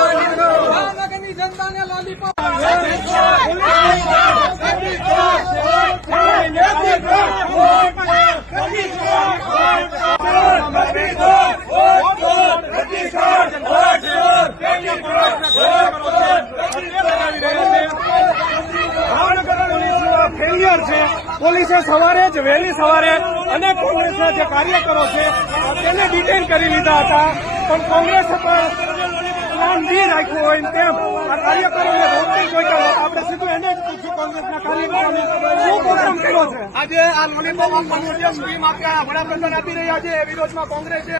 ભાવનગરની જનતાને lollipop failure છે. પોલીસે સવારે જ વહેલી સવારે અનેક કોંગ્રેસના જે કાર્યકરો છે તેને ડિટેન કરી લીધા હતા, પણ કોંગ્રેસે પણ પ્લાન બી રાખ્યો હોય તેમ આ કાર્યકરોને રોકતી જોઈ આપણે સીધું એને જ પૂછ્યું કોંગ્રેસના કાર્યકરોને શું પ્રોગ્રામ કર્યો છે. આજે આ લોલીપોપ આપવાનો જે સ્કીમ આપ્યા વડાપ્રધાન આપી રહ્યા છે એ વિરોધમાં કોંગ્રેસે